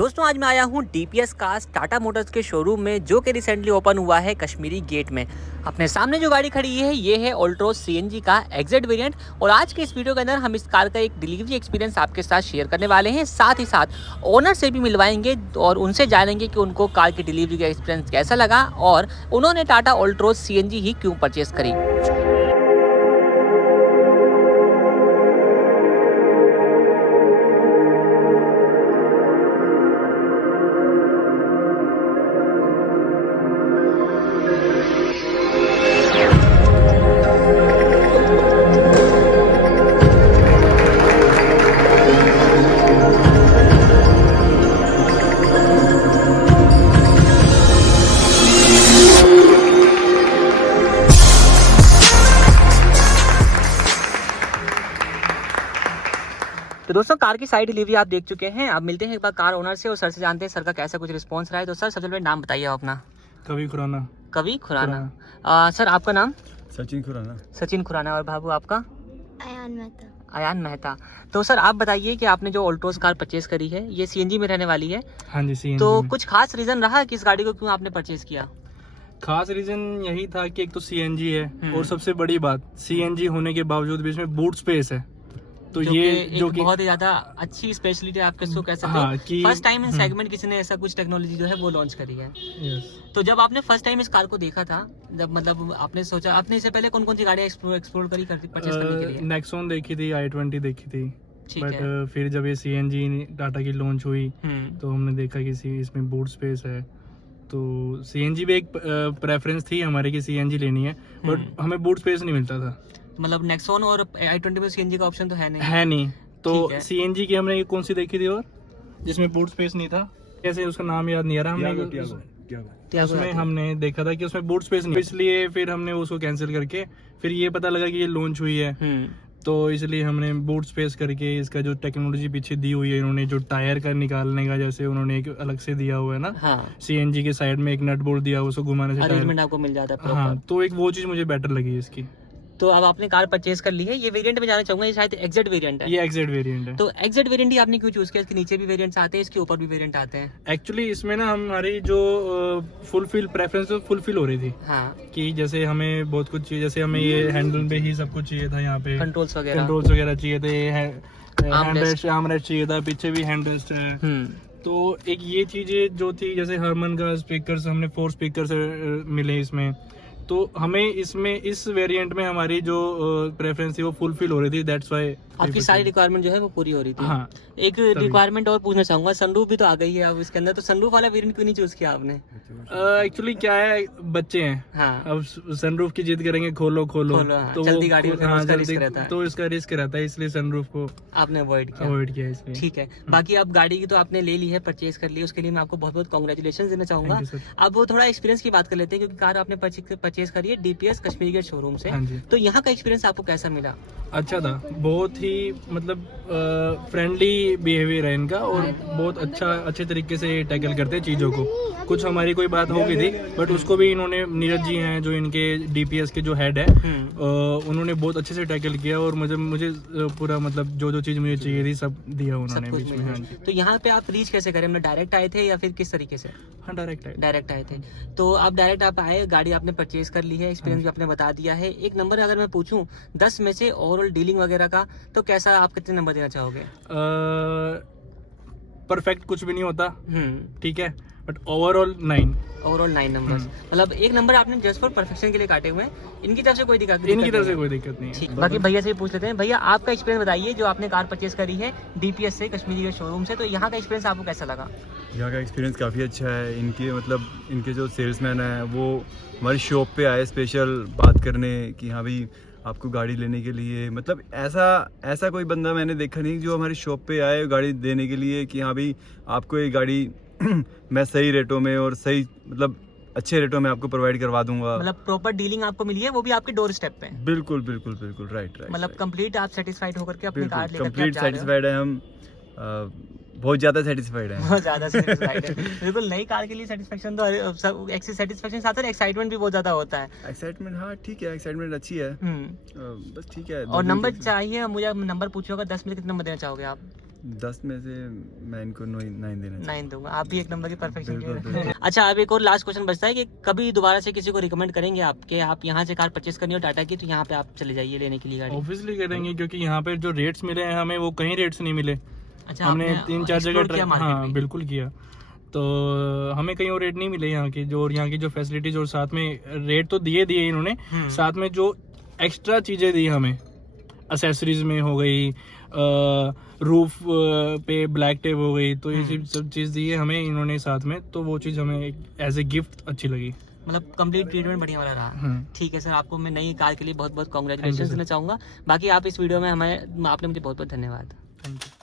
दोस्तों आज मैं आया हूँ DPS कार्स टाटा मोटर्स के शोरूम में, जो कि रिसेंटली ओपन हुआ है कश्मीरी गेट में। अपने सामने जो गाड़ी खड़ी है ये है ऑल्ट्रोज CNG का XZ वेरिएंट। और आज के इस वीडियो के अंदर हम इस कार का एक डिलीवरी एक्सपीरियंस आपके साथ शेयर करने वाले हैं। साथ ही साथ ओनर से भी मिलवाएंगे और उनसे जानेंगे कि उनको कार की डिलीवरी का एक्सपीरियंस कैसा लगा और उन्होंने टाटा ऑल्ट्रोज CNG ही क्यों परचेस करी। तो दोस्तों कार की साइड डिलीवरी आप देख चुके हैं। अब मिलते हैं एक बार कार ओनर से और सर से जानते हैं सर का कैसा कुछ रिस्पांस रहा है। तो सर सबसे पहले नाम बताइए अपना। कवि खुराना। कवि खुराना। सर आपका नाम? सचिन खुराना। सचिन खुराना। और बाबू आपका? अयान मेहता। अयान मेहता। तो सर आप बताइए कि आपने जो ऑल्ट्रोज कार परचेज करी है ये CNG में रहने वाली है। हाँ जी, CNG तो में। कुछ खास रीजन रहा कि इस गाड़ी को क्यों आपने परचेज किया? खास रीजन यही था कि एक तो CNG है और सबसे बड़ी बात CNG होने के बावजूद भी इसमें बूट स्पेस है। तो जो ये कि जो एक कि बहुत ही ज्यादा अच्छी स्पेशलिटी आपके इसको कह सकते हाँ, हो। कि फर्स्ट टाइम इन सेगमेंट किसी ने ऐसा कुछ टेक्नोलॉजी जो है वो लॉन्च करी है। तो जब आपने फर्स्ट टाइम इस कार को देखा था, जब मतलब आपने सोचा, आपने इससे पहले कौन कौन सी गाड़ियां एक्सप्लोर करी परचेज करने के लिए? नेक्सॉन देखी थी, i20 देखी थी। ठीक बट है। फिर जब ये CNG टाटा की लॉन्च हुई तो हमने देखा कि इसमें बूट स्पेस है। तो CNG भी एक प्रेफरेंस थी हमारे की CNG लेनी है, बट हमें बूट स्पेस नहीं मिलता था। मतलब नेक्सॉन और i20 में CNG का ऑप्शन तो है नहीं। तो ठीक है। CNG की हमने कौन सी देखी थी और जिसमें बूट स्पेस नहीं था, कैसे उसका नाम याद नहीं आ रहा। हमने उसमें हमने देखा था कि उसमें बूट स्पेस नहीं, इसलिए फिर हमने उसको कैंसिल करके फिर ये पता लगा कि ये लॉन्च हुई है। तो इसलिए हमने बूट स्पेस करके इसका जो टेक्नोलॉजी पीछे दी हुई है इन्होंने, जो टायर का निकालने का जैसे उन्होंने एक अलग से दिया हुआ है ना। हाँ। CNG के साइड में एक नट बोल्ट दिया हुआ, उसको घुमाने से अरेंजमेंट आपको मिल जाता है। हाँ, तो एक वो चीज मुझे बेटर लगी इसकी। तो अब आपने कार परचेज कर ली है। ये वेरिएंट में जाना चाहूंगा, ये शायद XZ वेरिएंट है। ये XZ वेरिएंट है। तो XZ वेरिएंट ही आपने क्यों चूज किया? इसके नीचे भी वेरिएंट्स आते हैं, इसके ऊपर भी वेरिएंट आते हैं। एक्चुअली इसमें ना हमारी जो फुलफिल प्रेफरेंस फुलफिल हो रही थी। हाँ। कि जैसे हमें बहुत कुछ चाहिए, जैसे हमें ये हैंडल पे ही सब कुछ चाहिए था, यहाँ पे कंट्रोल्स वगैरह चाहिए थे, आर्मरेस्ट चाहिए था, पीछे भी हैंडरेस्ट है। तो एक ये चीजें जो थी, जैसे हरमन का स्पीकर्स हमने 4 स्पीकर मिले इसमें। तो हमें इसमें इस वेरिएंट में हमारी जो प्रेफरेंस थी वो फुलफिल हो रही थी। दैट्स व्हाई आपकी सारी रिक्वायरमेंट जो है वो पूरी हो रही थी। हाँ। एक रिक्वायरमेंट और पूछना चाहूंगा, सनरूफ भी तो आ गई है अब इसके अंदर, तो सनरूफ वाला वेरिएंट क्यों नहीं चूज किया आपने? एक्चुअली क्या है, बच्चे हैं। हाँ। अब सनरूफ की जिद करेंगे खोलो हाँ। तो जल्दी गाड़ी में हाँ, उसका रिस्क रहता है। तो इसका रिस्क रहता है, इसलिए सनरूफ को आपने अवॉइड किया इसमें। ठीक है। बाकी अब गाड़ी की तो आपने ले ली है, परचेज कर ली, उसके लिए मैं आपको बहुत बहुत कॉन्ग्रेचुलेशन देना चाहूंगा। अब वो थोड़ा एक्सपीरियंस की बात कर लेते हैं, क्योंकि कार आपने परचेज करी है DPS कश्मीरी गेट शोरूम से। तो यहाँ का एक्सपीरियंस आपको कैसा मिला? अच्छा था, बहुत ही मतलब फ्रेंडली बिहेवियर है इनका और बहुत अच्छे तरीके से टैकल करते हैं चीज़ों को। कुछ हमारी कोई बात हो गई थी, बट उसको भी इन्होंने, नीरज जी हैं जो इनके DPS के जो हेड है, उन्होंने बहुत अच्छे से टैकल किया और मुझे पूरा मतलब जो चीज़ मुझे चाहिए थी सब दिया उन्होंने बीच में। हाँ। तो यहाँ पे आप रीच कैसे करें? मतलब डायरेक्ट आए थे या फिर किस तरीके से? हाँ, डायरेक्ट आए थे। तो आप डायरेक्ट आप आए, गाड़ी आपने परचेज कर ली है, एक्सपीरियंस भी आपने बता दिया है। एक नंबर अगर मैं पूछूं 10 में से ओवरऑल डीलिंग वगैरह का, तो कैसा आप कितने नंबर देना चाहोगे? परफेक्ट कुछ भी नहीं होता, ठीक है, बट ओवरऑल 9 नंबर्स। मतलब एक नंबर आपने जस्ट फॉर परफेक्शन के लिए काटे हुए हैं। इनकी तरफ से कोई दिक्कत नहीं है। बाकी भैया से भी पूछ लेते हैं। भैया आपका एक्सपीरियंस बताइए, जो आपने कार परचेज करी है DPS से, कश्मीरी के शोरूम से, तो यहाँ का एक्सपीरियंस आपको कैसा लगा? यहाँ का एक्सपीरियंस काफ़ी अच्छा है। इनके जो सेल्समैन हैं वो हमारी शॉप पे आए स्पेशल बात करने कि हाँ भाई आपको गाड़ी लेने के लिए, मतलब ऐसा कोई बंदा मैंने देखा नहीं जो हमारी शॉप पे आए गाड़ी देने के लिए कि हाँ भाई आपको ये गाड़ी मैं सही रेटों में और सही मतलब अच्छे रेटों में आपको प्रोवाइड करवा दूंगा। मतलब प्रॉपर डीलिंग आपको मिली है, वो भी आपके डोर स्टेप पे? बिल्कुल राइट। मतलब कंप्लीट आप सेटिस्फाइड होकर के अपनी कार लेकर कंप्लीट सेटिस्फाइड है हम, बहुत ज़्यादा सेटिस्फाइड है। बहुत ज़्यादा सेटिस्फाइड है। बिल्कुल, नई कार के लिए सेटिस्फेक्शन तो सेटिस्फेक्शन साथ है, एक्साइटमेंट भी बहुत ज़्यादा होता है। एक्साइटमेंट, हाँ ठीक है, एक्साइटमेंट अच्छी है। बस ठीक है। और नंबर चाहिए मुझे, नंबर पूछोगे 10 में कितने नंबर देना चाहोगे आप? 10 में से मैं इनको 9 देना 9 दूंगा। आप भी एक नंबर की परफेक्शन बिल्कुल। अच्छा, अब एक और लास्ट क्वेश्चन बचता है कि कभी दोबारा से किसी को रिकमेंड करेंगे आपके, आप यहाँ से कार परचेस करनी हो टाटा की, तो यहाँ पे आप चले जाइए लेने के लिए गाड़ी? ऑब्वियसली करेंगे, क्योंकि यहाँ पे जो रेट्स मिले हैं हमें वो कहीं रेट्स नहीं मिले। अच्छा, हमने 3-4 जगह हाँ बिल्कुल किया, तो हमें कहीं और रेट नहीं मिले यहाँ की, जो यहाँ की जो फैसिलिटीज और साथ में रेट तो दिए इन्होंने, साथ में जो एक्स्ट्रा चीज़ें दी हमें, एसेसरीज में हो गई, रूफ पे ब्लैक टेप हो गई, तो ये सब चीज़ दी है हमें इन्होंने साथ में, तो वो चीज़ हमें एज ए गिफ्ट अच्छी लगी। मतलब कंप्लीट ट्रीटमेंट बढ़िया वाला रहा। ठीक है सर, आपको मैं नई कार के लिए बहुत बहुत कॉन्ग्रेचुलेशन देना चाहूँगा। बाकी आप इस वीडियो में आपने मुझे बहुत बहुत धन्यवाद। Thank you.